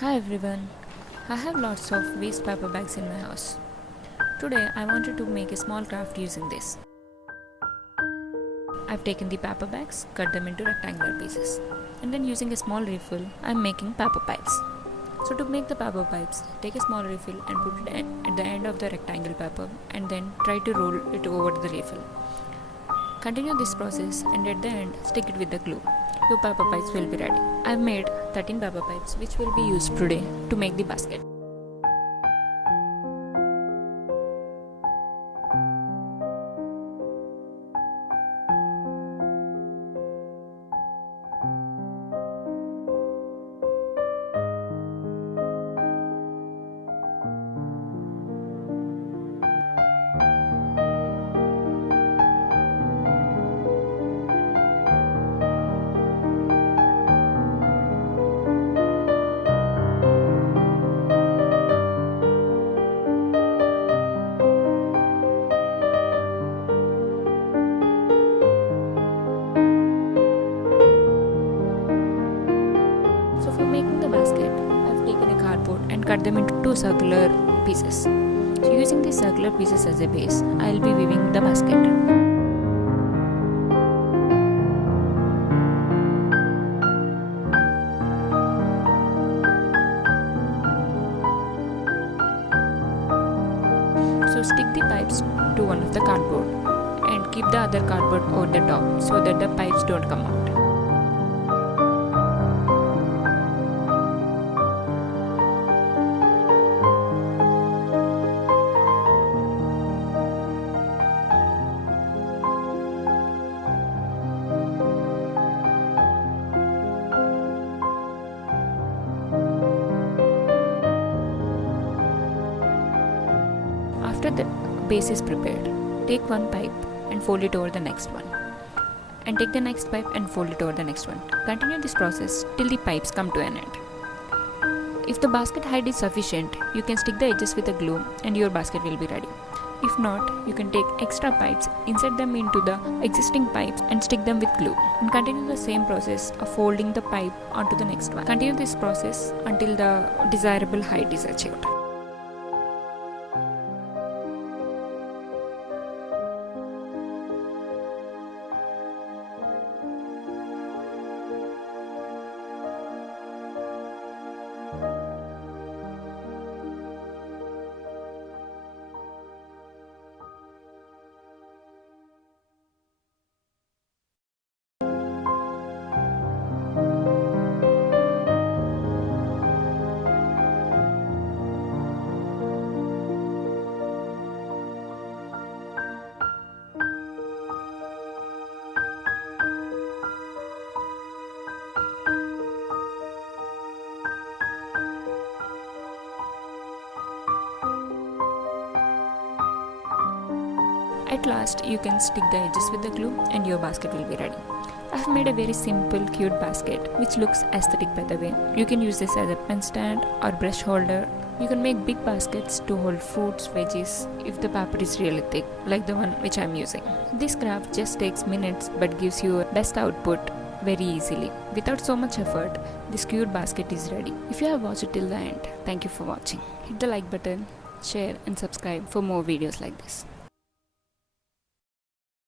Hi everyone, I have lots of waste paper bags in my house. Today I wanted to make a small craft using this. I've taken the paper bags, cut them into rectangular pieces, and then using a small refill I'm making paper pipes. So to make the paper pipes, take a small refill and put it at the end of the rectangle paper and then try to roll it over the refill. Continue this process and at the end stick it with the glue. Your paper pipes will be ready. I've made 13 paper pipes which will be used today to make the basket. So for making the basket, I've taken a cardboard and cut them into two circular pieces. So using these circular pieces as a base, I'll be weaving the basket. So stick the pipes to one of the cardboard and keep the other cardboard over the top so that the pipes don't come out. After the base is prepared, take one pipe and fold it over the next one. And take the next pipe and fold it over the next one. Continue this process till the pipes come to an end. If the basket height is sufficient, you can stick the edges with a glue and your basket will be ready. If not, you can take extra pipes, insert them into the existing pipes and stick them with glue. And continue the same process of folding the pipe onto the next one. Continue this process until the desirable height is achieved. At last, you can stick the edges with the glue and your basket will be ready. I have made a very simple, cute basket which looks aesthetic by the way. You can use this as a pen stand or brush holder. You can make big baskets to hold fruits, veggies if the paper is really thick, like the one which I am using. This craft just takes minutes but gives you best output very easily. Without so much effort, this cute basket is ready. If you have watched it till the end, thank you for watching. Hit the like button, share and subscribe for more videos like this.